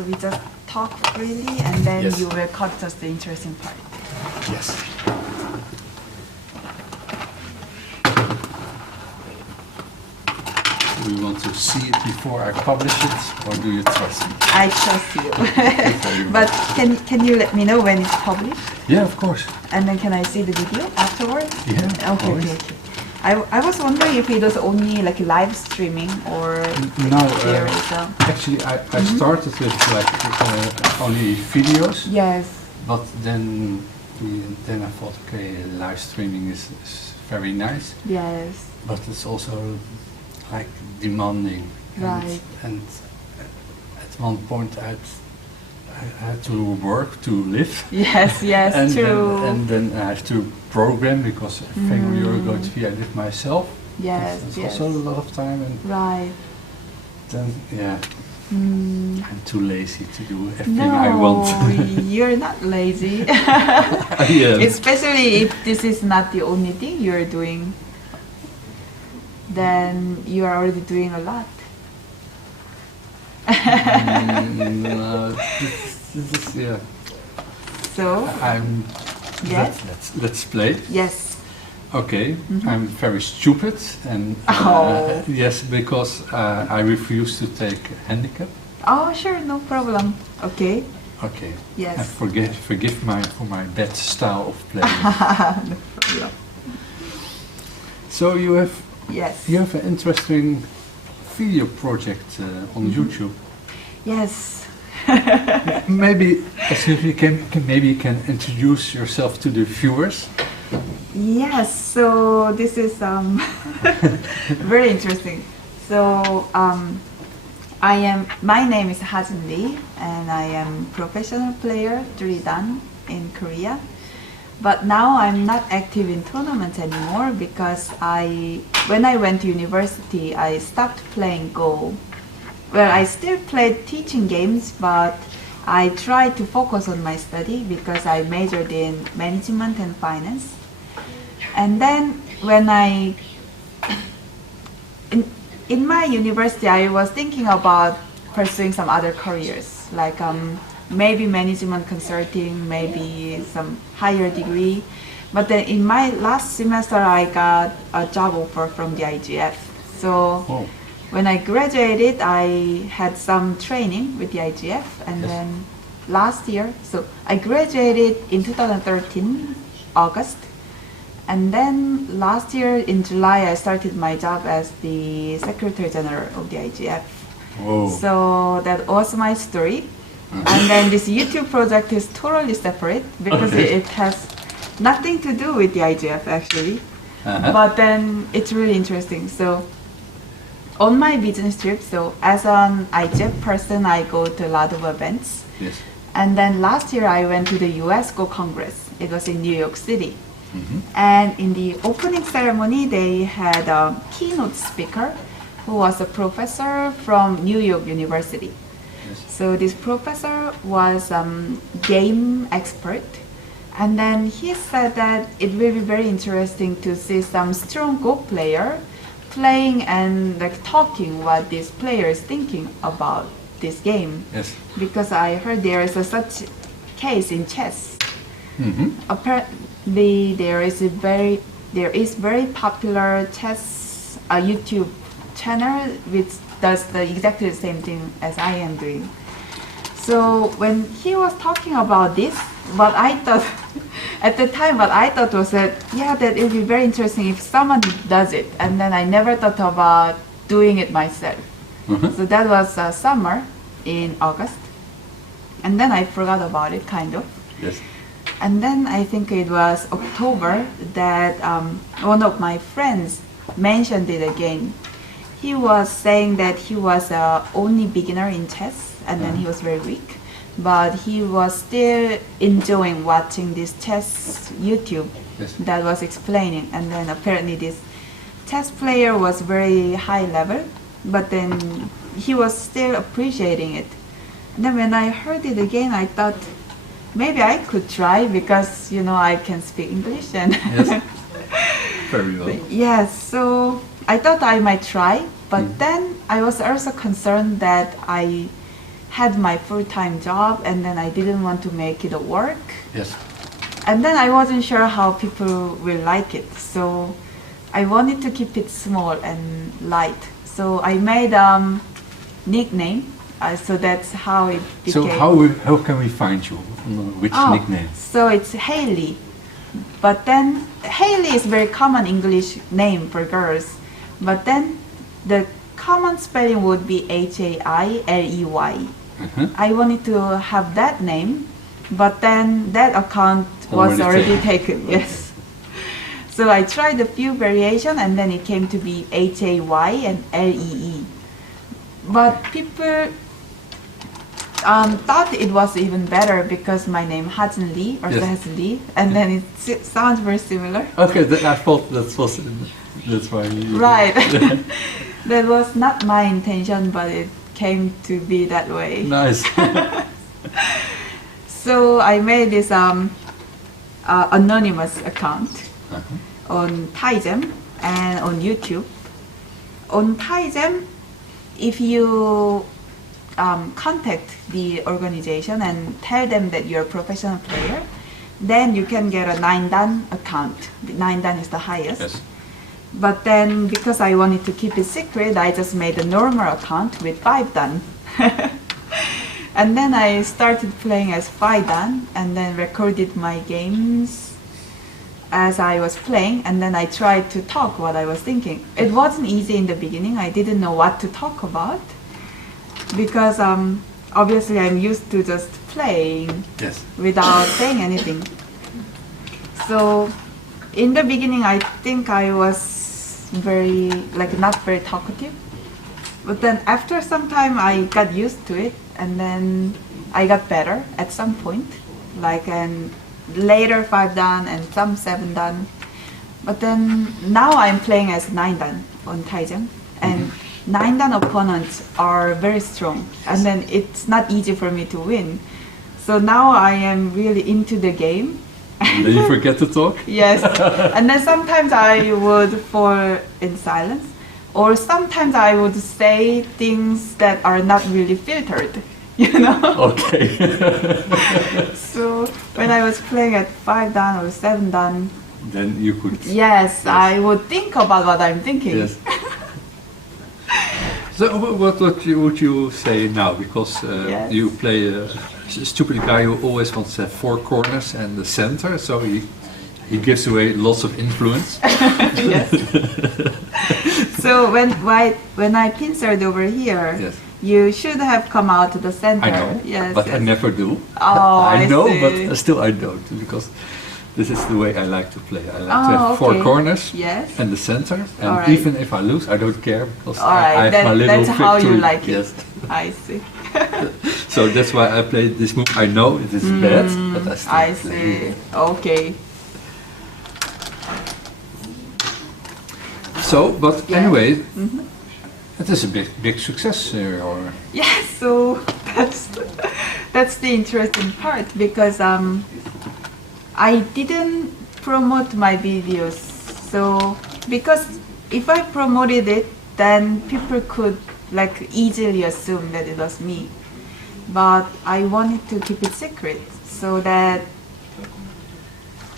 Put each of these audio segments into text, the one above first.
So we just talk freely, and then Yes. you will cut just the interesting part. Yes. Do you want to see it before I publish it, or do you trust me? I trust you. very But can you let me know when it's published? Yeah, of course. And then can I see the video afterwards? Yeah, Okay, always. okay, okay. I was wondering if it was only like live streaming or No, there is a... actually I started with like only videos, Yes. but then I thought, okay, live streaming is very nice, Yes. but it's also like demanding. Right. And at one point I had to work to live. Yes, yes, and, true. and then I have to program because everything you're going to be, I did myself. Yes, It's yes. also a lot of time, and Right. then yeah, Mm. I'm too lazy to do everything I want. No, you're not lazy. Yeah. Especially if this is not the only thing you're doing, then you are already doing a lot. This is, yeah. So, yes? Let's play. Yes. Okay, I'm very stupid, and Oh. yes, because I refuse to take handicap. Oh, sure, no problem. Okay. Okay. Yes. And forgive for my bad style of playing. No problem. So you have Yes. an interesting video project on YouTube. Yes. Maybe as if you can introduce yourself to the viewers. Yes, so this is very interesting. So my name is Hajin Lee, and I am professional player 3Dan in Korea. But now I'm not active in tournaments anymore because when I went to university, I stopped playing Go. Well, I still played teaching games, but I tried to focus on my study because I majored in management and finance. And then when in my university, I was thinking about pursuing some other careers, like maybe management consulting, maybe some higher degree. But then in my last semester, I got a job offer from the IGF. So when I graduated, I had some training with the IGF, and then last year, so I graduated in 2013, August. And then last year in July, I started my job as the Secretary General of the IGF. Whoa. So that was my story. And then this YouTube project is totally separate because it has nothing to do with the IGF actually. But then it's really interesting. So on my business trip, so as an IGF person, I go to a lot of events. Yes. And then last year I went to the US Go Congress. It was in New York City. And in the opening ceremony, they had a keynote speaker who was a professor from New York University. Yes. So this professor was game expert, and then he said that it will be very interesting to see some strong Go player playing and like talking what this player is thinking about this game. Yes. Because I heard there is such case in chess. Apparently, there is very popular chess YouTube channel which does exactly the same thing as I am doing. So when he was talking about this, what I thought at the time, what I thought was that that it would be very interesting if someone does it, and then I never thought about doing it myself. So that was summer in August, and then I forgot about it kind of. Yes. And then I think it was October that one of my friends mentioned it again. He was saying that he was only beginner in chess, and then he was very weak, but he was still enjoying watching this chess YouTube that was explaining. And then apparently this chess player was very high level, but then he was still appreciating it. And then when I heard it again, I thought, maybe I could try because I can speak English and Yes. Very well. yes, so I thought I might try, but then I was also concerned that I had my full-time job, and then I didn't want to make it a work. Yes. And then I wasn't sure how people will like it, so I wanted to keep it small and light. So I made nickname, so that's how it became. So how can we find you? Which nickname? So it's Haley. But then Haley is very common English name for girls. But then the common spelling would be Hailey. I wanted to have that name, but then that account was already taken. Yes. So I tried a few variations, and then it came to be Hay and Lee. But people thought it was even better because my name Hajin Lee also has Lee, and then it sounds very similar. Okay, I thought that's why you... Right. That was not my intention, but it came to be that way. Nice. So I made this anonymous account on Taijam and on YouTube. On Taijam, if you contact the organization and tell them that you're a professional player, then you can get a 9Dan account. The 9Dan is the highest. Yes. But then, because I wanted to keep it secret, I just made a normal account with 5Dan. And then I started playing as 5Dan and then recorded my games as I was playing, and then I tried to talk what I was thinking. It wasn't easy in the beginning. I didn't know what to talk about because obviously I'm used to just playing without saying anything. So in the beginning, I think I was not very talkative. But then after some time, I got used to it, and then I got better at some point, and later 5Dan and some 7Dan. But then now I'm playing as 9Dan on Taijang, and 9Dan opponents are very strong, and then it's not easy for me to win. So now I am really into the game. And then you forget to talk? Yes. And then sometimes I would fall in silence, or sometimes I would say things that are not really filtered, Okay. So when I was playing at 5Dan or 7Dan, then you could... Yes, I would think about what I'm thinking. Yes. So what would you say now? Because you play a stupid guy who always wants to have 4 corners and the center, so he gives away lots of influence. Yes. So when I pincered over here, you should have come out to the center. I know, yes, but I never do. Oh, I know, see. but still I don't, because this is the way I like to play. I like to have 4 corners and the center, and even if I lose, I don't care, because I have my little that's victory. how you like it. Yes. I see. So that's why I played this move. I know it is bad, but I still I play. see. Okay. So, but anyway, it is a big success. Yes, so that's the interesting part, because I didn't promote my videos. So because if I promoted it, then people could easily assume that it was me. But I wanted to keep it secret so that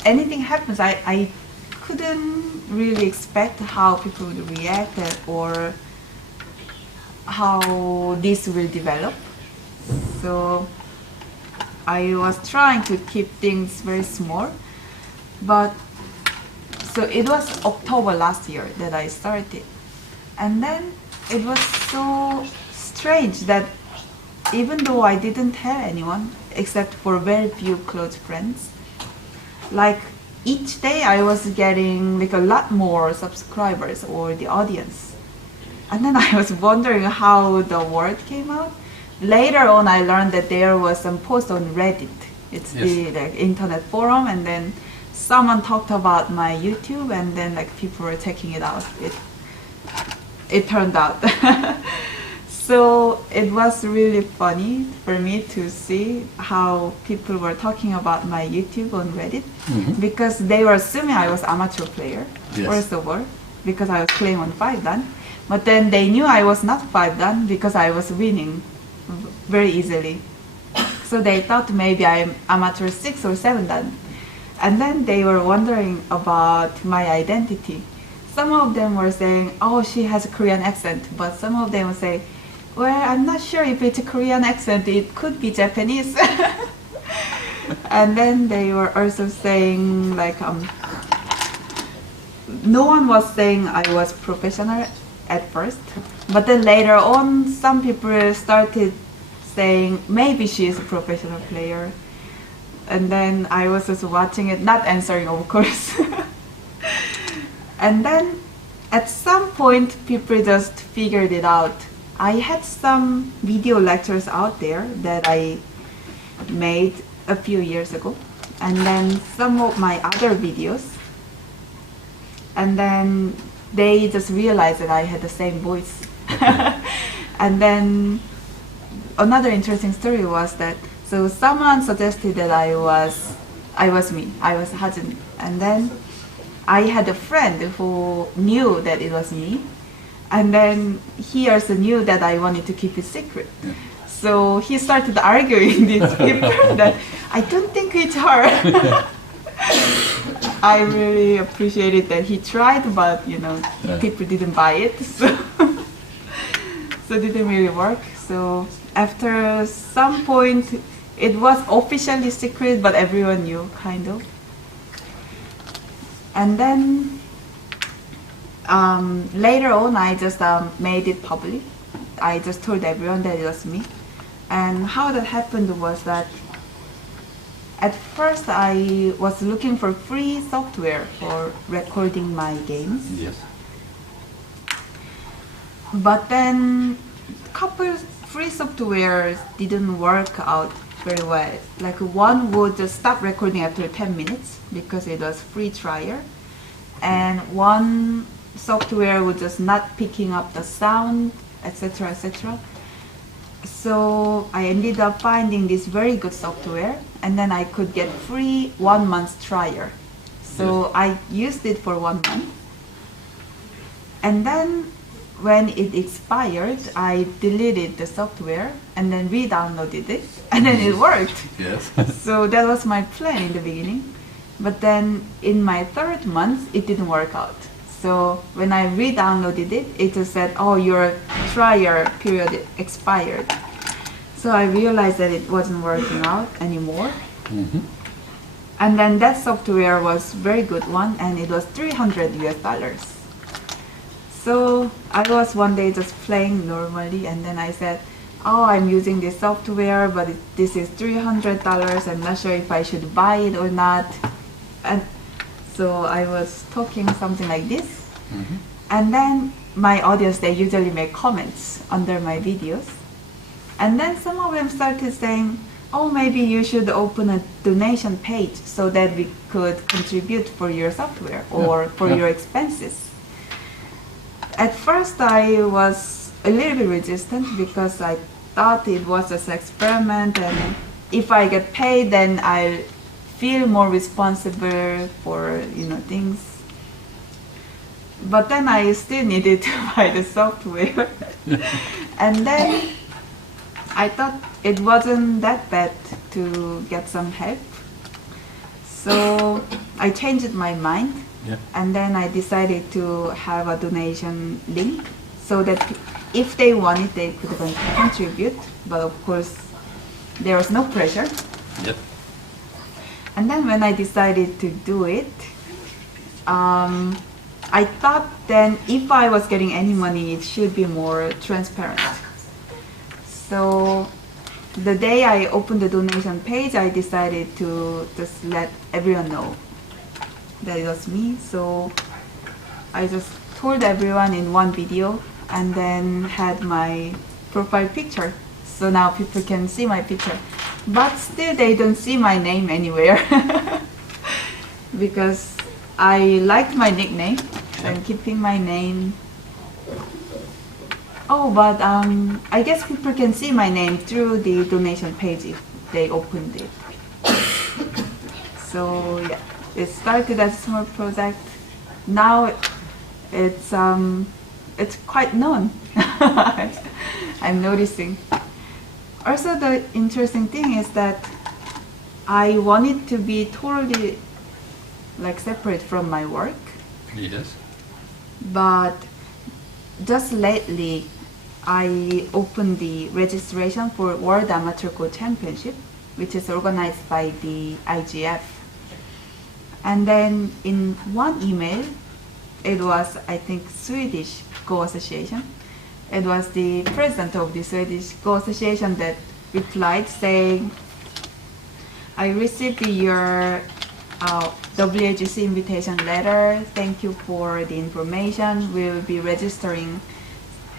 anything happens, I couldn't really expect how people would react or how this will develop. So I was trying to keep things very small, but so it was October last year that I started, and then it was so strange that even though I didn't tell anyone except for very few close friends, each day I was getting a lot more subscribers or the audience, and then I was wondering how the word came out. Later on, I learned that there was some post on Reddit. It's the internet forum, and then someone talked about my YouTube, and then people were checking it out. It turned out. So it was really funny for me to see how people were talking about my YouTube on Reddit, because they were assuming I was amateur player, first of all, because I was playing on 5Dan. But then they knew I was not 5Dan because I was winning very easily. So they thought maybe I'm amateur 6 or 7 then. And then they were wondering about my identity. Some of them were saying, oh, she has a Korean accent. But some of them would say, well, I'm not sure if it's a Korean accent. It could be Japanese. And then they were also saying, like, no one was saying I was professional at first. But then later on, some people started saying maybe she is a professional player. And then I was just watching it, not answering, of course. And then at some point, people just figured it out. I had some video lectures out there that I made a few years ago. And then some of my other videos. And then they just realized that I had the same voice. And then another interesting story was that, so someone suggested that I was me, I was Hajin Lee. And then I had a friend who knew that it was me. And then he also knew that I wanted to keep it secret. Yeah. So he started arguing with people that I don't think it's her. I really appreciated that he tried, but people didn't buy it. So it didn't really work. So after some point, it was officially secret, but everyone knew, kind of. And then later on, I just made it public. I just told everyone that it was me. And how that happened was that at first I was looking for free software for recording my games. Yes. But then couple free softwares didn't work out very well. Like one would just stop recording after 10 minutes because it was free trial. And one software would just not picking up the sound, etc., etc. So I ended up finding this very good software, and then I could get free 1 month trial. So yes. I used it for 1 month. And then when it expired, I deleted the software and then re-downloaded it, and then it worked. Yes. So that was my plan in the beginning. But then in my 3rd month, it didn't work out. So when I re-downloaded it, it just said, oh, your trial period expired. So I realized that it wasn't working out anymore. Mm-hmm. And then that software was very good one, and it was $300 US. So I was one day just playing normally, and then I said, oh, I'm using this software, but this is $300. I'm not sure if I should buy it or not. And so I was talking something like this. Mm-hmm. And then my audience, they usually make comments under my videos. And then some of them started saying, oh, maybe you should open a donation page so that we could contribute for your software or for your expenses. At first, I was a little bit resistant because I thought it was just an experiment, and if I get paid, then I'll feel more responsible for things. But then I still needed to buy the software, and then I thought it wasn't that bad to get some help. So I changed my mind. Yeah. And then I decided to have a donation link so that if they want it, they could contribute. But of course, there was no pressure. Yep. And then when I decided to do it, I thought then if I was getting any money, it should be more transparent. So the day I opened the donation page, I decided to just let everyone know that it was me. So I just told everyone in one video and then had my profile picture. So now people can see my picture. But still they don't see my name anywhere. Because I liked my nickname. So I'm keeping my name. Oh, but I guess people can see my name through the donation page if they opened it. So yeah. It started as a small project. Now it's quite known. I'm noticing. Also, the interesting thing is that I wanted to be totally like separate from my work, Yes. but just lately I opened the registration for World Amateur Go Championship, which is organized by the IGF. And then in one email, it was, I think, Swedish Go Association. It was the president of the Swedish Go Association that replied saying, I received your WHC invitation letter. Thank you for the information. We will be registering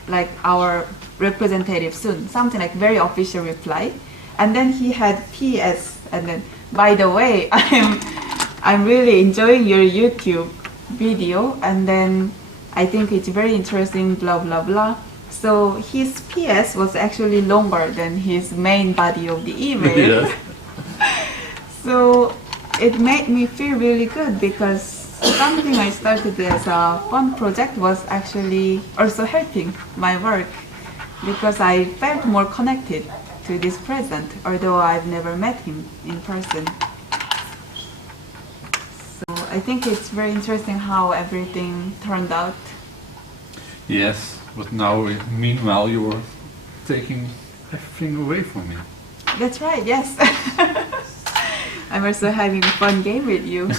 like our representative soon. Something like very official reply. And then he had PS, and then, by the way, I'm really enjoying your YouTube video, and then I think it's very interesting, blah blah blah. So his PS was actually longer than his main body of the email. Yes. So it made me feel really good because something I started as a fun project was actually also helping my work, because I felt more connected to this president, although I've never met him in person. So I think it's very interesting how everything turned out. Yes, but now, meanwhile, you're taking everything away from me. That's right, yes. I'm also having a fun game with you.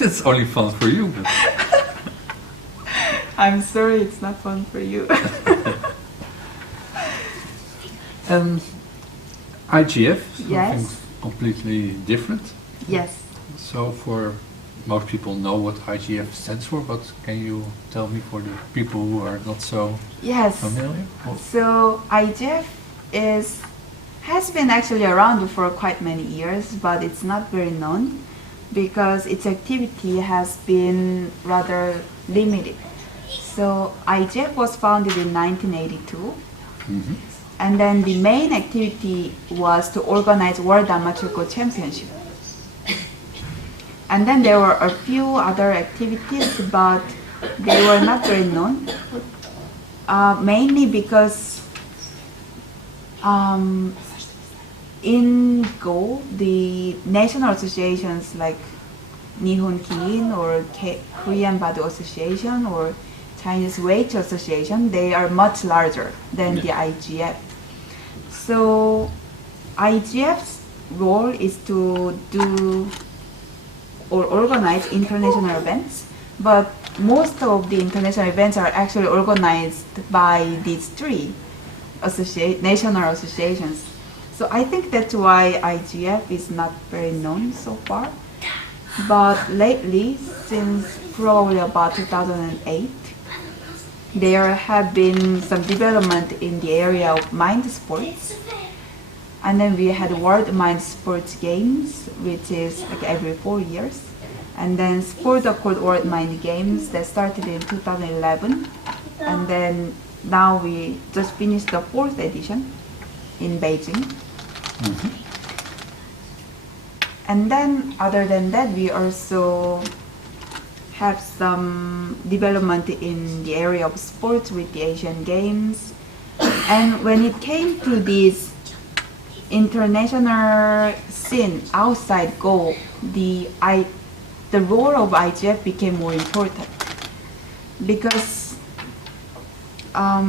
It's only fun for you. But I'm sorry it's not fun for you. and IGF, Yes. something completely different. Yes. So for most people know what IGF stands for, but can you tell me for the people who are not so Yes. familiar? So IGF has been actually around for quite many years, but it's not very known because its activity has been rather limited. So IGF was founded in 1982, Mm-hmm. and then the main activity was to organize World Amateur Go Championship. And then there were a few other activities, but they were not very known, mainly because in Go, the national associations like Nihon Kiin or Korean Bado Association or Chinese Weight Association, they are much larger than the IGF. So IGF's role is to do or organize international events, but most of the international events are actually organized by these three national associations. So I think that's why IGF is not very known so far. But lately, since probably about 2008, there have been some development in the area of mind sports. And then we had World Mind Sports Games, which is like every 4 years. And then Sport Accord World Mind Games that started in 2011. And then now we just finished the 4th edition in Beijing. Mm-hmm. And then other than that, we also have some development in the area of sports with the Asian Games. And when it came to this international scene outside Go, the role of IGF became more important because how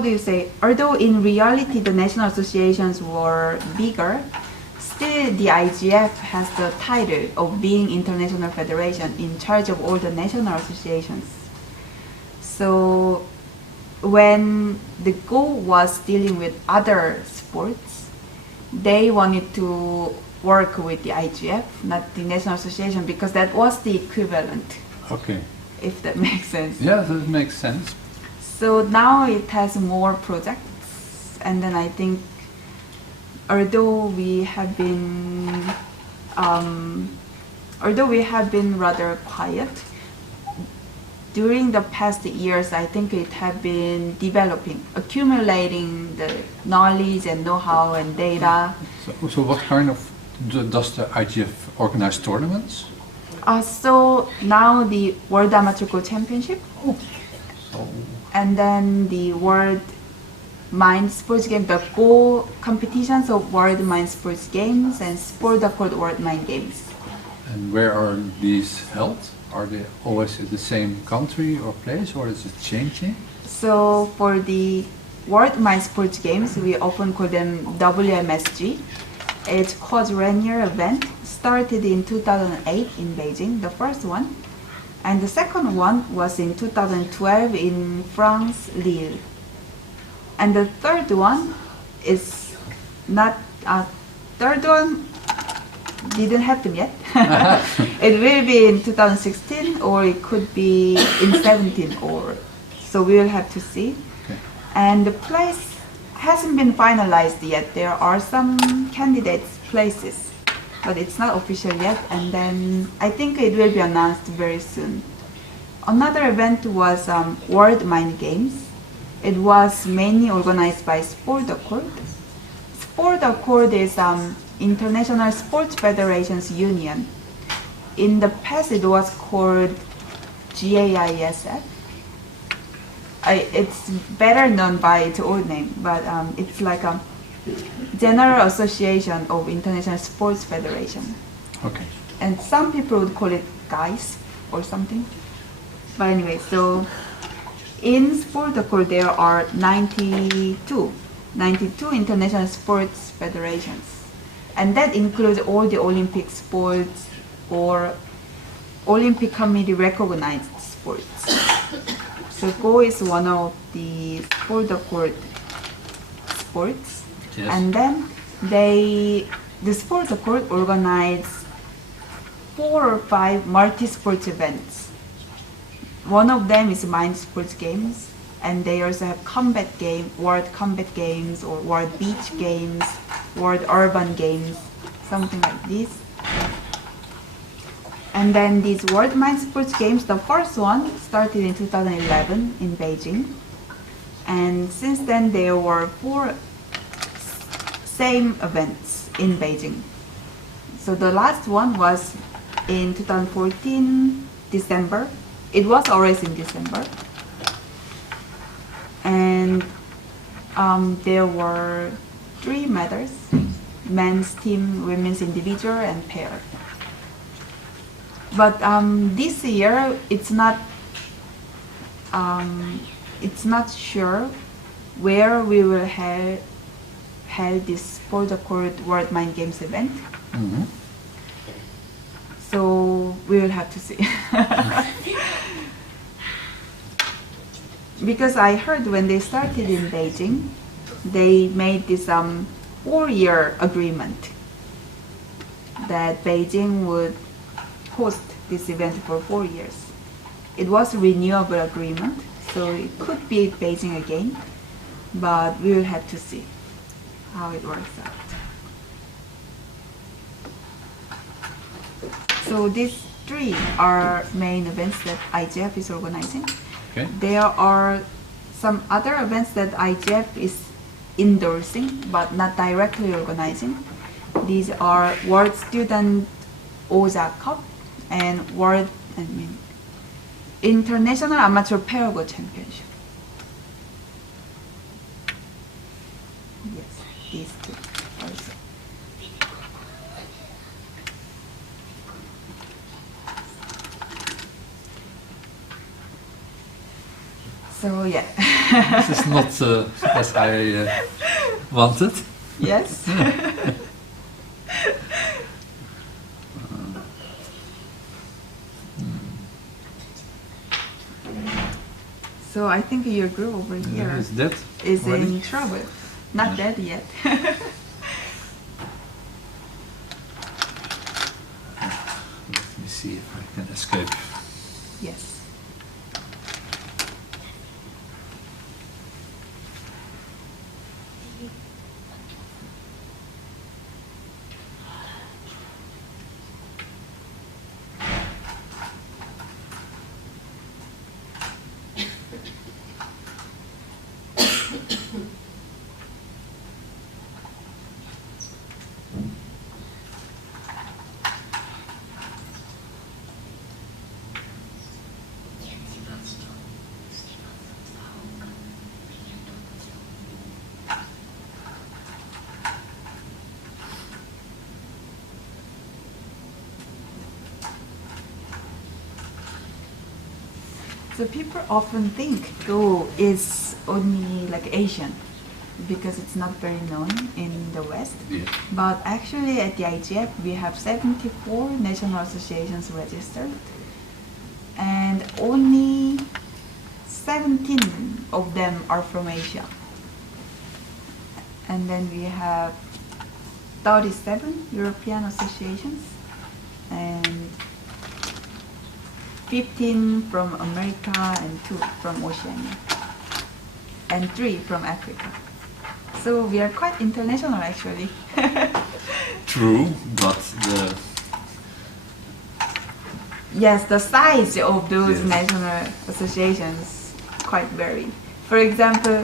do you say? Although in reality the national associations were bigger, still the IGF has the title of being international federation in charge of all the national associations. So when the Go was dealing with other sports, they wanted to work with the IGF, not the national association, because that was the equivalent. Okay. If that makes sense. Yeah, that makes sense. So now it has more projects, and then I think, although we have been rather quiet during the past years, I think it have been developing, accumulating the knowledge and know-how and data. So what kind of does the IGF organize tournaments? So now the World Amateur Go Championship, Oh. So and then the World mind sports game, the Go competitions of World Mind Sports Games and Sport Accord World Mind Games. And where are these held? Are they always in the same country or place, or is it changing? So for the World Mind Sports Games, we often call them WMSG. It's quadrennial event, started in 2008 in Beijing, the first one. And the second one was in 2012 in France, Lille. And the third one is not, third one didn't happen yet. It will be in 2016 or it could be in 17 or so we will have to see. Okay. And the place hasn't been finalized yet. There are some candidates places, but it's not official yet, and then I think it will be announced very soon. Another event was World Mind Games. It was mainly organized by Sport Accord. Sport Accord is International Sports Federations Union. In the past, it was called GAISF. It's better known by its old name, but it's like a General Association of International Sports Federation. Okay. And some people would call it GAIS or something. But anyway, so in Sport Accord, there are 92 international sports federations. And that includes all the Olympic sports or Olympic Committee recognized sports. So Go is one of the Sport Accord sports. Yes. And then the Sport Accord organize 4 or 5 multi-sports events. One of them is Mind Sports Games, and they also have World Combat Games or World Beach Games, World Urban Games, something like this. And then these World Mind Sports Games, the first one started in 2011 in Beijing. And since then there were 4 same events in Beijing. So the last one was in 2014, December. It was always in December. And there were 3 medals, men's team, women's individual, and pair. But this year, it's not sure where we will have this Sport Accord World Mind Games event. Mm-hmm. So we will have to see. Because I heard when they started in Beijing, they made this 4-year agreement that Beijing would host this event for 4 years. It was a renewable agreement, so it could be Beijing again, but we will have to see how it works out. So these 3 are main events that IGF is organizing. Okay. There are some other events that IGF is endorsing but not directly organizing. These are World Student OZA Cup and International Amateur Parago Championship. Yes, these 2 also. So yeah. This is not as I wanted. Yes. So I think your group over here Is that is already? in trouble. Not dead yet. Let me see if I can escape. Yes. So people often think Go is only like Asian because it's not very known in the West. Yeah. But actually at the IGF we have 74 national associations registered and only 17 of them are from Asia. And then we have 37 European associations and 15 from America and 2 from Oceania and 3 from Africa. So we are quite international actually. True, but yes, the size of those Yes. national associations quite vary. For example,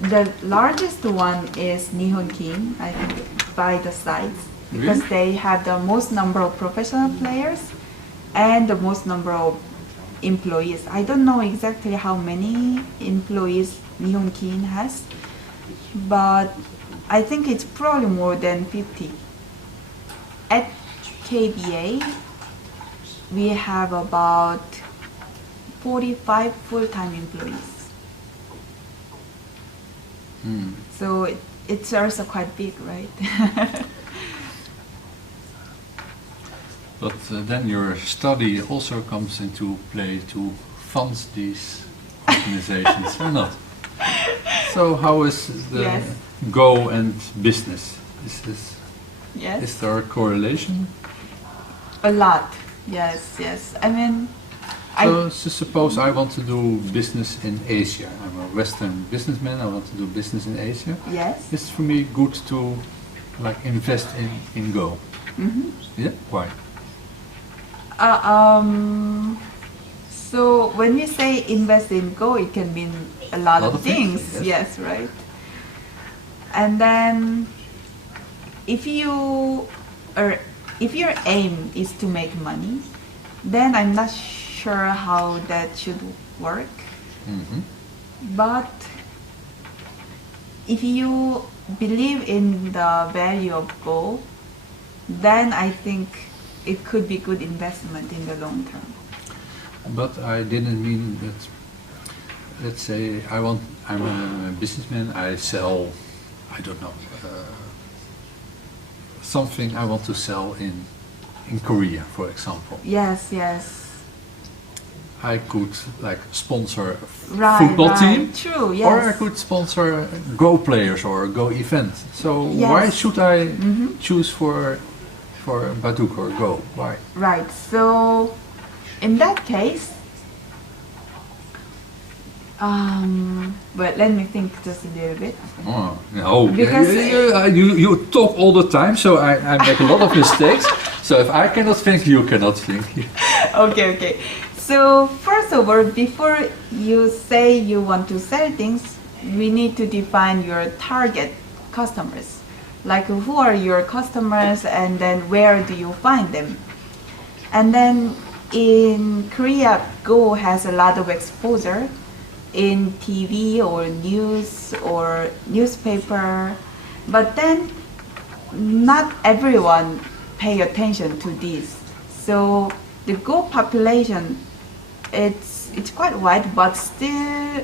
the largest one is Nihon Kin, I think, by the size, because Really? they have the most number of professional players and the most number of employees. I don't know exactly how many employees Nihon Kin has, but I think it's probably more than 50. At KBA, we have about 45 full-time employees. So it's also quite big, right? but then your study also comes into play to fund these organizations, or not? So how is the Yes. Go and business? Yes. Is there a correlation? A lot. Yes, yes. I mean, So suppose I want to do business in Asia. I'm a Western businessman. I want to do business in Asia. yes. It's for me good to like invest in Go. Mm-hmm. Yeah. Why? So when we say invest in Go, it can mean a lot of things. Yes. Yes, right. And then if your aim is to make money, then I'm not sure how that should work. Mm-hmm. But if you believe in the value of Go, then I think it could be good investment in the long term. But I didn't mean that. Let's say I'm a businessman. I sell, I don't know, something I want to sell in Korea, for example. Yes, yes. I could like sponsor a Right, football right. team, True, yes. or I could sponsor Go players or a Go event. So why Yes. should I Mhm. choose for Baduk or Go? Why? Right. So in that case, but let me think just a little bit. Oh, no, Because- you talk all the time, so I make a lot of mistakes. So if I cannot think, you cannot think. Okay, okay. So first of all, before you say you want to sell things, we need to define your target customers. Like who are your customers and then where do you find them? And then in Korea, Go has a lot of exposure in TV or news or newspaper, but then not everyone pay attention to this. So the Go population, it's quite wide, but still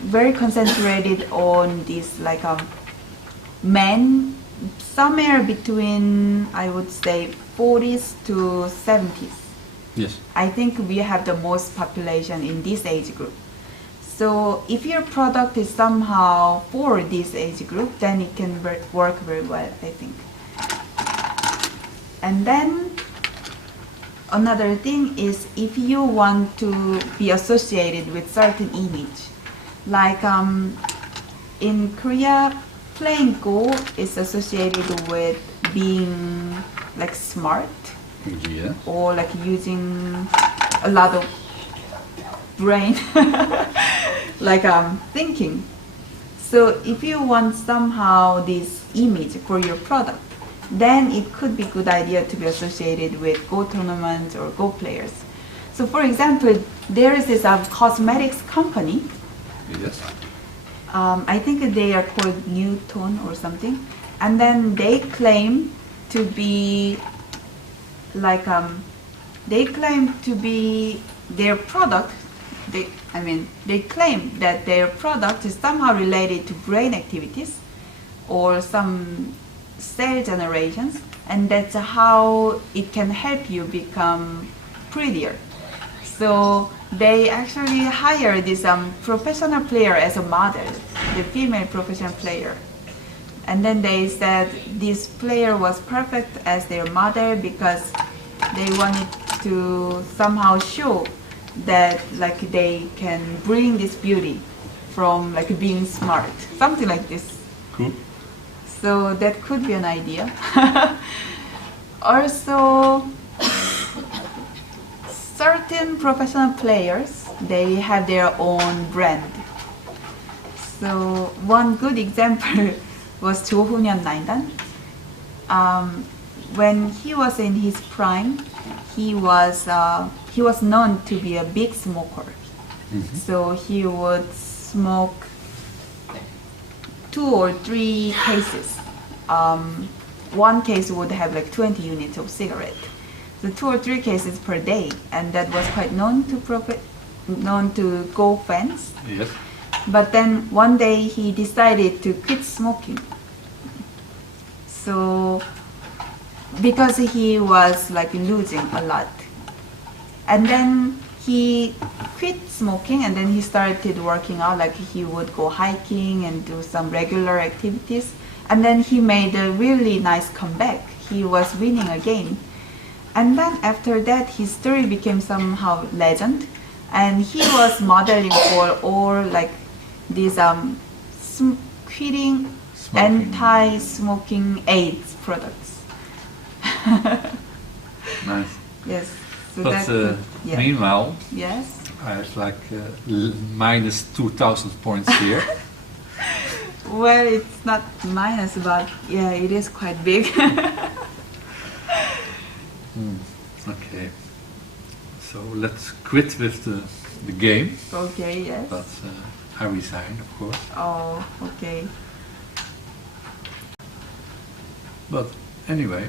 very concentrated on this like men, somewhere between I would say 40s to 70s. Yes. I think we have the most population in this age group. So if your product is somehow for this age group, then it can work very well, I think. And then another thing is if you want to be associated with certain image, like in Korea, playing Go is associated with being like smart Yeah. or like using a lot of brain, like thinking. So if you want somehow this image for your product, then it could be good idea to be associated with Go tournaments or Go players. So for example, there is this cosmetics company. Yes. I think they are called Newton or something, and then they claim to be like they claim to be their product, they claim that their product is somehow related to brain activities or some cell generations, and that's how it can help you become prettier. So they actually hire this professional player as a model, the female professional player. And then they said this player was perfect as their model because they wanted to somehow show that like they can bring this beauty from like being smart, something like this. Cool. So that could be an idea. Also, certain professional players, they have their own brand. So one good example was Jo Hoon-yeon Naindan. When he was in his prime, he was known to be a big smoker. Mm-hmm. So he would smoke 2 or 3 cases. One case would have like 20 units of cigarette. So 2 or 3 cases per day, and that was quite known to golf fans. Yes. But then one day he decided to quit smoking. So because he was like losing a lot, and then he quit smoking, and then he started working out. Like he would go hiking and do some regular activities, and then he made a really nice comeback. He was winning again, and then after that his story became somehow legend, and he was modeling for all like these quitting, anti-smoking AIDS products. Nice. Yes. So but meanwhile, yes, I have like minus 2,000 points here. Well, it's not minus, but yeah, it is quite big. Okay. So let's quit with the game. Okay, yes. But I resign, of course. Oh, okay. But anyway,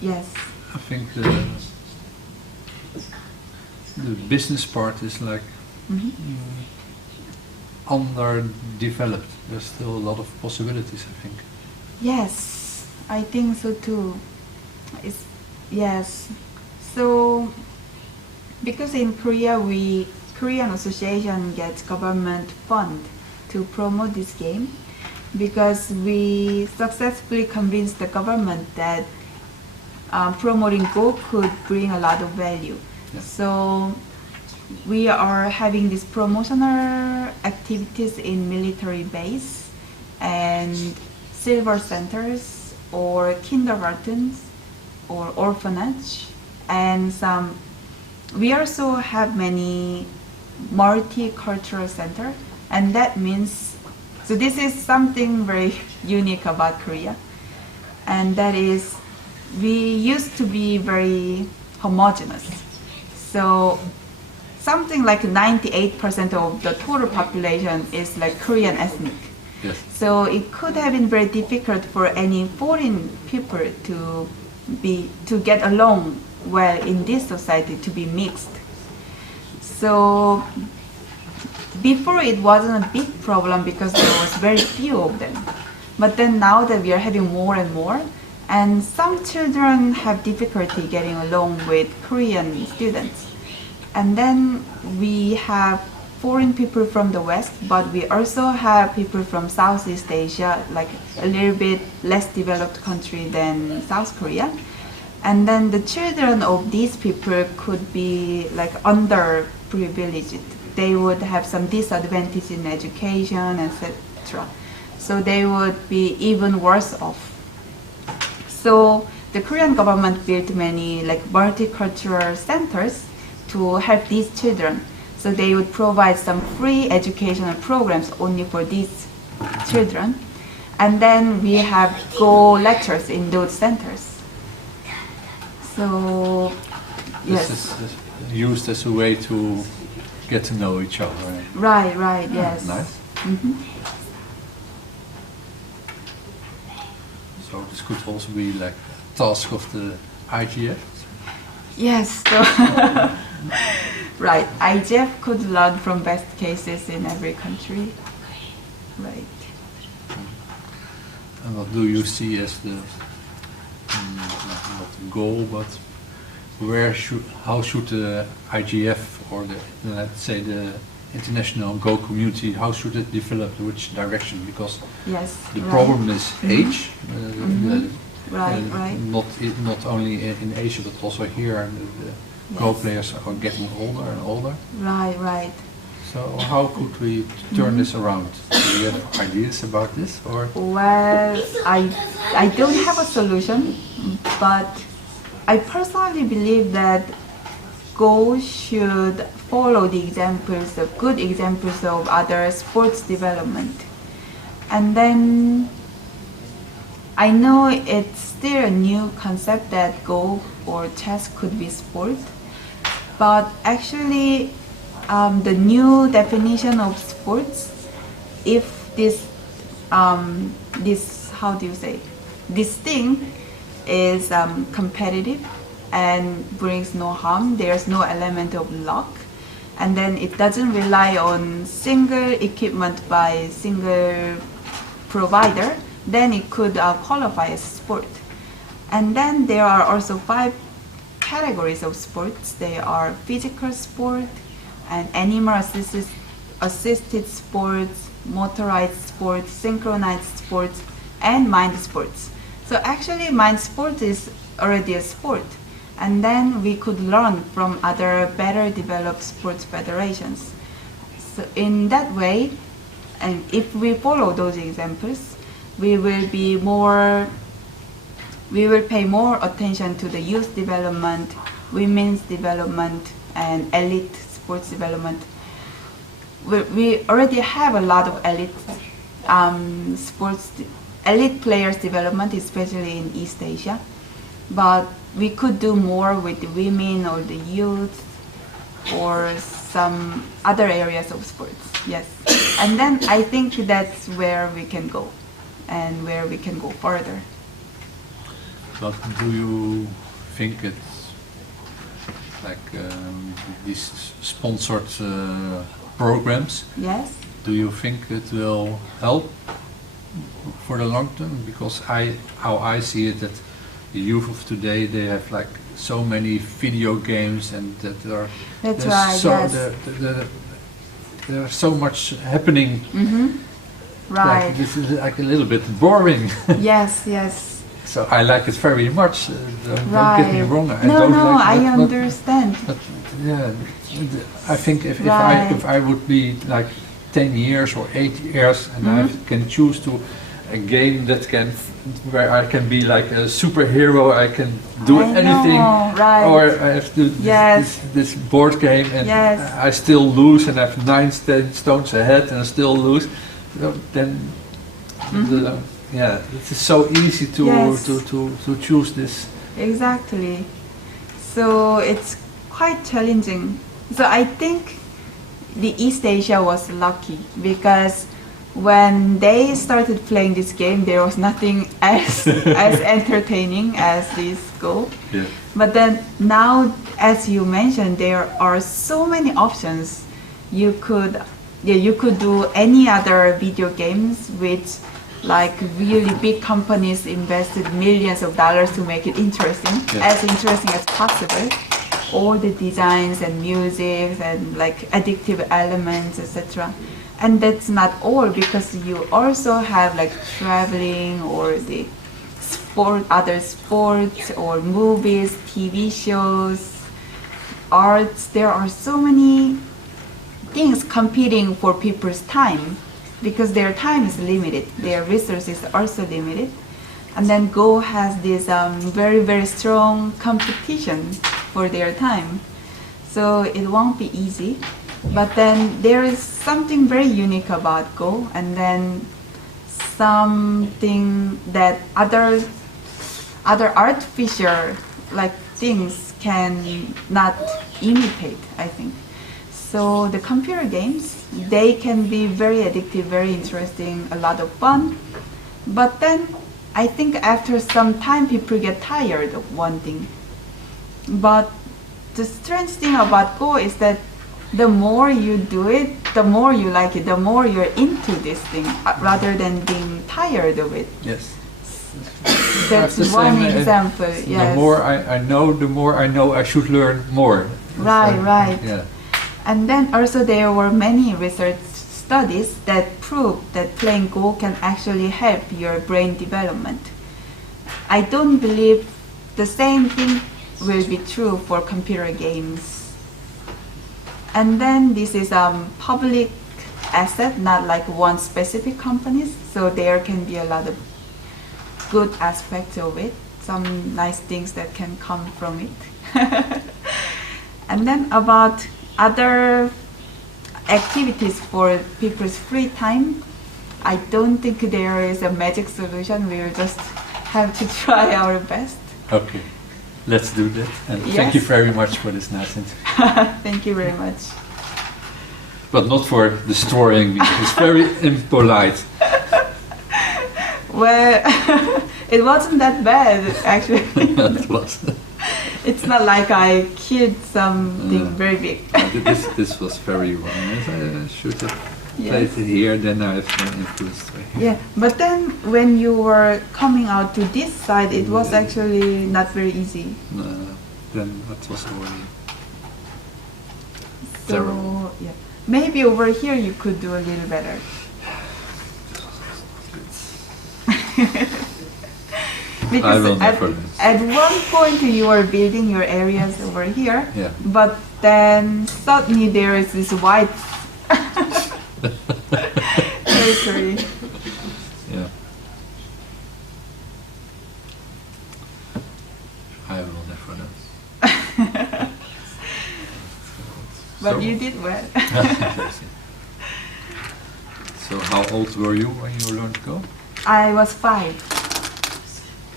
yes, I think the business part is like underdeveloped. There's still a lot of possibilities, I think. Yes, I think so too. Yes. So because in Korea, Korean Association gets government fund to promote this game, because we successfully convinced the government that promoting Go could bring a lot of value. Yeah. So we are having these promotional activities in military base and silver centers or kindergartens or orphanage, and we also have many multicultural center, and that means, so this is something very unique about Korea, and that is we used to be very homogeneous. So something like 98% of the total population is like Korean ethnic. Yes. So it could have been very difficult for any foreign people to get along well in this society, to be mixed. So before it wasn't a big problem because there was very few of them. But then now that we are having more and more, and some children have difficulty getting along with Korean students. And then we have foreign people from the West, but we also have people from Southeast Asia, like a little bit less developed country than South Korea. And then the children of these people could be like underprivileged. They would have some disadvantage in education, etc. So they would be even worse off. So the Korean government built many like multicultural centers to help these children. So they would provide some free educational programs only for these children. And then we have Go lectures in those centers. So, yes. This is used as a way to get to know each other. Right, yes. Nice. Mm-hmm. So this could also be like a task of the IGF? Yes, so Right. IGF could learn from best cases in every country. Right. And what do you see as the not the goal, but how should the IGF or let's say the international Go community, how should it develop? Which direction? Because yes, the problem is age. Right. Not only in Asia but also here. The Go players are getting older and older. Right. So how could we turn this around? Do you have ideas about this, or? Well, I don't have a solution, but I personally believe that Go should follow the examples, the good examples of other sports development. And then I know it's still a new concept that Go or chess could be sport, but actually the new definition of sports, if this how do you say, this thing is competitive and brings no harm, there's no element of luck, and then it doesn't rely on single equipment by single provider, then it could qualify as sport. And then there are also 5 categories of sports. They are physical sport and animal assisted sports, motorized sports, synchronized sports, and mind sports. So actually mind sport is already a sport. And then we could learn from other better developed sports federations. So in that way, and if we follow those examples, we will pay more attention to the youth development, women's development, and elite sports development. We already have a lot of elite players development, especially in East Asia, but we could do more with the women or the youth or some other areas of sports. Yes, and then I think that's where we can go and where we can go further. But do you think it's like these sponsored programs? Yes. Do you think it will help for the long term? Because how I see it, that the youth of today, they have like so many video games, and that That's right. so Yes. there's so much happening. Mm-hmm. Right. Like, this is like a little bit boring. Yes. So I like it very much. Don't get me wrong. I No, don't no, like, I understand. But yeah, I think if I would be like 10 years or 8 years, and I can choose to a game that where I can be like a superhero, I can do anything, right. or I have to do this board game and I still lose and I have 9 stones ahead and I still lose. So then, it is so easy to choose this. Exactly. So it's quite challenging. So I think the East Asia was lucky because when they started playing this game, there was nothing as entertaining as this Go. Yeah. But then now, as you mentioned, there are so many options. You could do any other video games which like really big companies invested millions of dollars to make it interesting, as interesting as possible. All the designs and music and like addictive elements, etc. And that's not all, because you also have like traveling or the other sports or movies, TV shows, arts. There are so many things competing for people's time because their time is limited, their resources are also limited. And then Go has this very, very strong competition for their time. So it won't be easy. But then there is something very unique about Go, and then something that other artificial like things can not imitate, I think. So the computer games, they can be very addictive, very interesting, a lot of fun. But then I think after some time people get tired of one thing. But the strange thing about Go is that the more you do it, the more you like it, the more you're into this thing, rather than being tired of it. Yes. That's the one same, example. The Yes. more I know, the more I know I should learn more. Right, right. Yeah. And then also there were many research studies that prove that playing Go can actually help your brain development. I don't believe the same thing will be true for computer games. And then this is public asset, not like one specific company, so there can be a lot of good aspects of it, some nice things that can come from it. And then about other activities for people's free time, I don't think there is a magic solution. We will just have to try our best. Okay, let's do that. And Yes. thank you very much for this nice interview. Thank you very much. But not for destroying me. It's very impolite. Well, it wasn't that bad actually. It was. It's not like I killed something very big. This was very wrong. I should have Yes. played it here, then I've been influenced by here. Yeah, but then when you were coming out to this side, it was actually not very easy. Then that was already So terrible. yeah, maybe over here you could do a little better. Because will never learn. at one point you were building your areas over here, Yeah. but then suddenly there is this white territory. Yeah. I will never learn. But So- you did well. So how old were you when you learned Go? I was 5.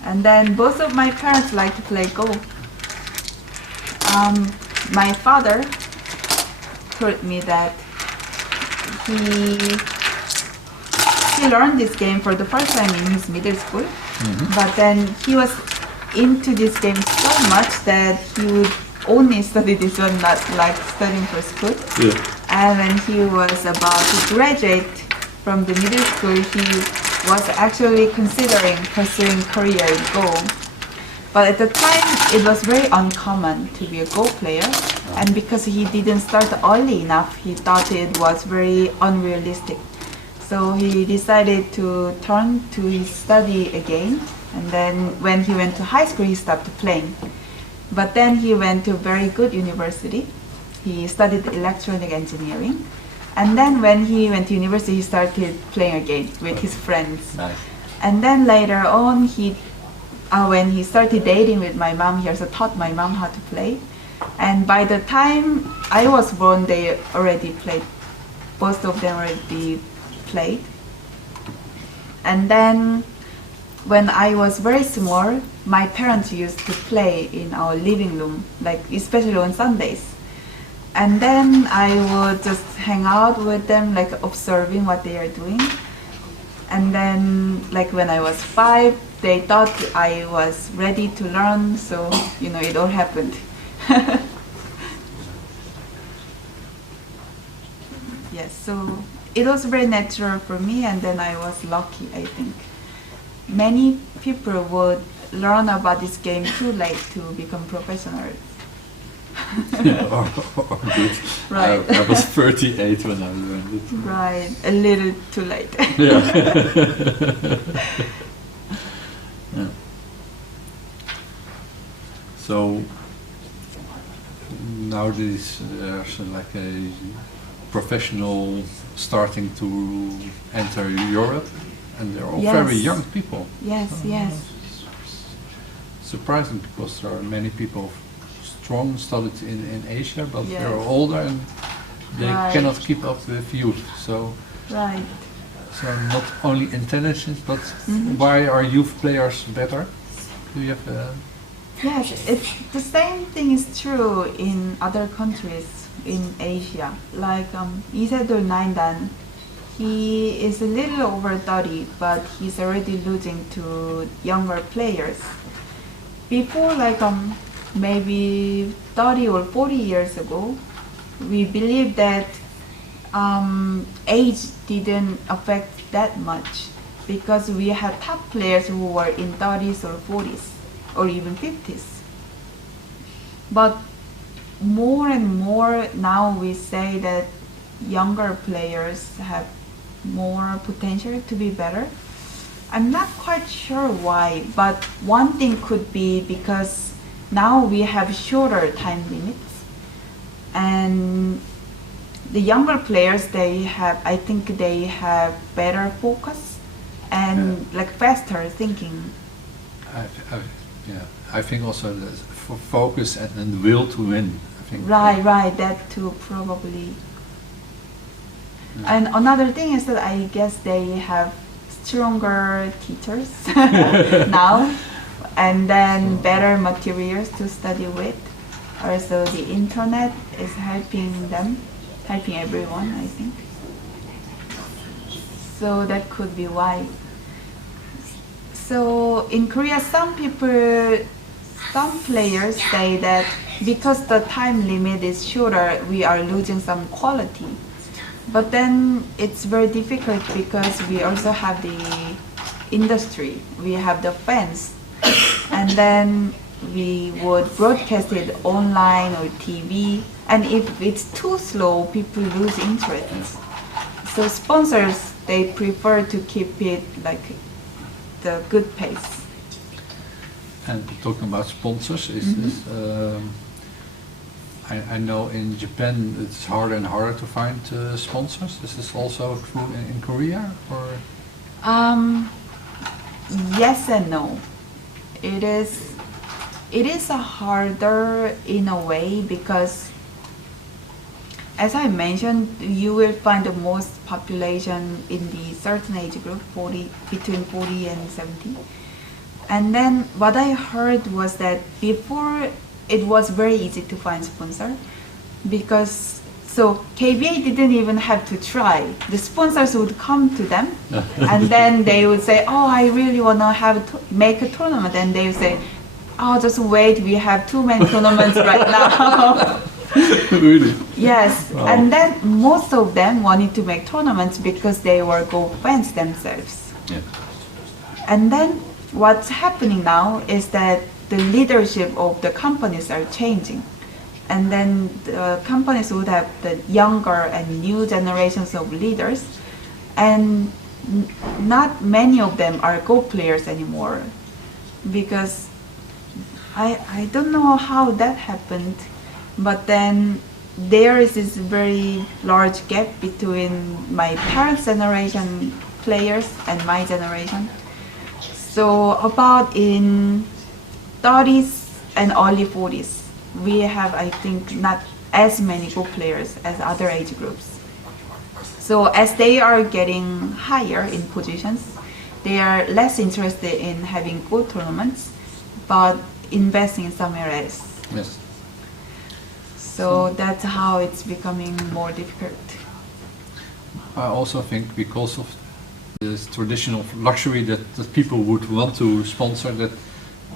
And then both of my parents like to play Go. My father told me that he learned this game for the first time in his middle school, but then he was into this game so much that he would only study this one, not like studying for school. Yeah. And when he was about to graduate from the middle school, he was actually considering pursuing career in Go. But at the time, it was very uncommon to be a Go player. And because he didn't start early enough, he thought it was very unrealistic. So he decided to turn to his study again. And then when he went to high school, he stopped playing. But then he went to a very good university. He studied electronic engineering. And then when he went to university, he started playing again with his friends. Nice. And then later on, when he started dating with my mom, he also taught my mom how to play. And by the time I was born, they already played. Both of them already played. And then when I was very small, my parents used to play in our living room, like especially on Sundays. And then I would just hang out with them, like observing what they are doing. And then, like when I was 5, they thought I was ready to learn, so it all happened. Yes, so it was very natural for me, and then I was lucky, I think. Many people would learn about this game too late to become professionals. or good. Right. I was 38 when I learned it. Right, a little too late. Yeah. Yeah. So nowadays there's like a professional starting to enter Europe, and they're all very Yes. young people. Yes, yes. Surprising, because there are many people strong studied in Asia, but Yes. they're older and they Right. cannot keep up with youth. So Right. not only intelligence, but Mhm. why are youth players better? Do you have Yes, it's the same thing is true in other countries in Asia. Like Isedol Naindan, he is a little over 30, but he's already losing to younger players. Before, like maybe 30 or 40 years ago, we believed that age didn't affect that much because we had top players who were in 30s or 40s or even 50s. But more and more now we say that younger players have more potential to be better. I'm not quite sure why, but one thing could be because now we have shorter time limits, and the younger players, I think they have better focus and like faster thinking. I, yeah, I think also that for focus and will to win. I think. Right, that too probably. Yeah. And another thing is that I guess they have stronger teachers now, and then better materials to study with. Also, the internet is helping them, helping everyone, I think. So that could be why. So in Korea, some players say that because the time limit is shorter, we are losing some quality. But then it's very difficult because we also have the industry, we have the fans, and then we would broadcast it online or TV, and if it's too slow, people lose interest. So sponsors, they prefer to keep it like the good pace. And talking about sponsors, I know in Japan it's harder and harder to find sponsors. Is this also true in Korea? Or? Yes and no. It is harder in a way because, as I mentioned, you will find the most population in the certain age group, between 40 and 70. And then what I heard was that before it was very easy to find sponsor because KBA didn't even have to try. The sponsors would come to them and then they would say, oh, I really want to make a tournament, and they would say, oh, just wait, we have too many tournaments right now. Really? Yes, wow. And then most of them wanted to make tournaments because they were Go fans themselves. Yeah. And then what's happening now is that the leadership of the companies are changing. And then the companies would have the younger and new generations of leaders, and not many of them are Go players anymore. Because I don't know how that happened, but then there is this very large gap between my parents' generation players and my generation. So about in 30s and early 40s, we have, I think, not as many Go players as other age groups. So as they are getting higher in positions, they are less interested in having Go tournaments, but investing somewhere else. Yes. So that's how it's becoming more difficult. I also think because of this traditional luxury that people would want to sponsor, that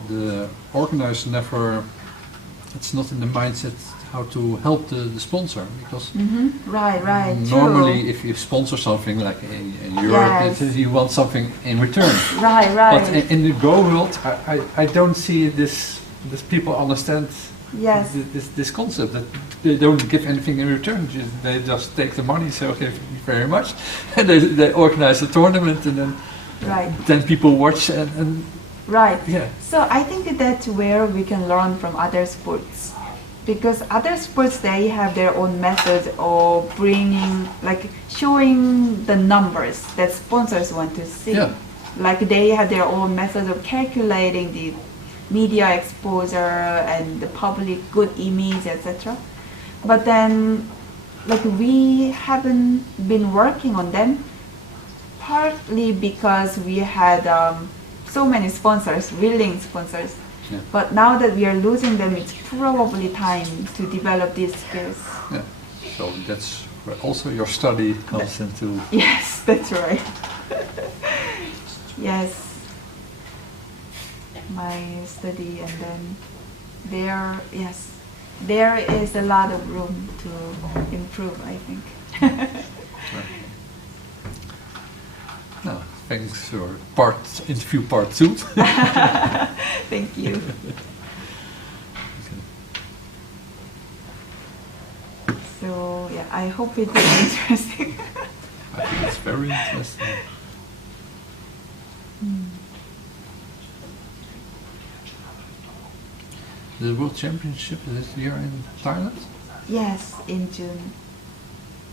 the organizers never, it's not in the mindset how to help the sponsor, because right, normally true. if you sponsor something like in Europe, Yes. you want something in return. Right. But in the Go world, I don't see this people understand Yes. this concept that they don't give anything in return. They just take the money, say okay, thank you very much, and they organize a tournament, and then then people watch and right. Yeah. So I think that's where we can learn from other sports, because other sports, they have their own methods of bringing, like showing the numbers that sponsors want to see. Yeah. Like they have their own methods of calculating the media exposure and the public good image, etc. But then, like, we haven't been working on them, partly because we had so many sponsors, willing sponsors. Yeah. But now that we are losing them, it's probably time to develop these skills. Yeah. So that's where also your study comes into. Yes, that's right. Yes. My study, and then yes, there is a lot of room to improve, I think. No, thanks for interview part 2. Thank you. So yeah, I hope it is interesting. I think it's very interesting. The World Championship is here in Thailand? Yes, in June,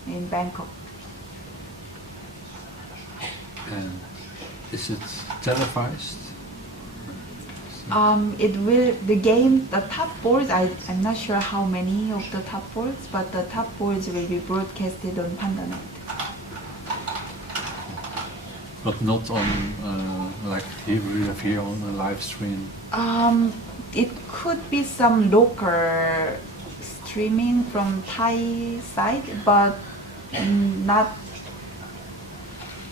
in Bangkok. And is it televised? The top boards, I'm not sure how many of the top boards, but the top boards will be broadcasted on PandaNet. But not on, like here we have here on a live stream? It could be some local streaming from Thai side, but not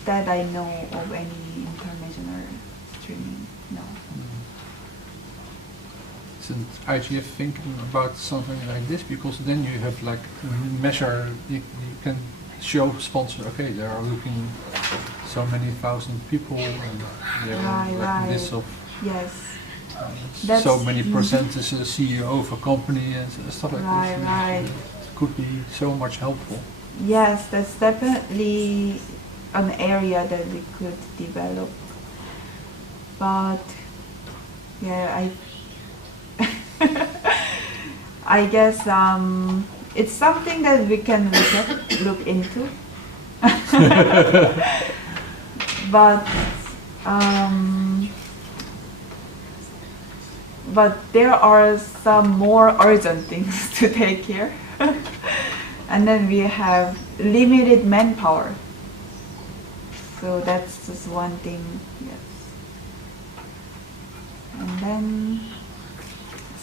that I know of any international streaming, no. Isn't IGF thinking about something like this? Because then you have like measure, you can show sponsors, okay, they are looking so many thousand people and they're like this of yes. So many percentage CEO of a company and stuff like this. Right. It could be so much helpful. Yes, that's definitely an area that we could develop. But yeah, I guess it's something that we can look into. But there are some more urgent things to take care. And then we have limited manpower. So that's just one thing, yes. And then,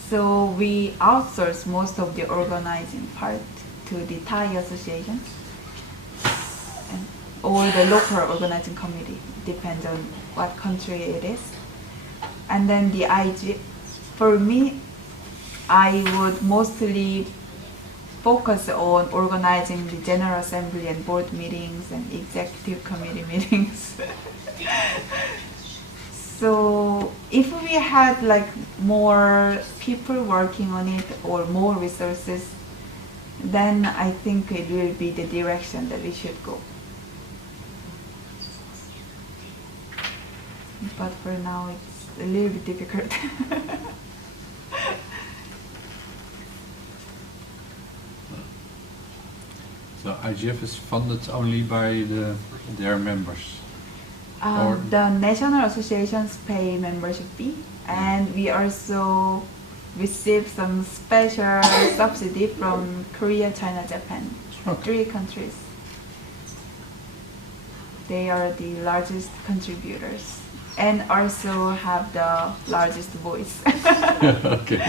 so we outsource most of the organizing part to the Thai association or the local organizing committee, depends on what country it is. And then the IG, for me, I would mostly focus on organizing the General Assembly and board meetings and executive committee meetings. So if we had like more people working on it or more resources, then I think it will be the direction that we should go. But for now, it's a little bit difficult. So IGF is funded only by their members? The national associations pay membership fee, and we also receive some special subsidy from Korea, China, Japan, 3 countries. They are the largest contributors and also have the largest voice. Okay.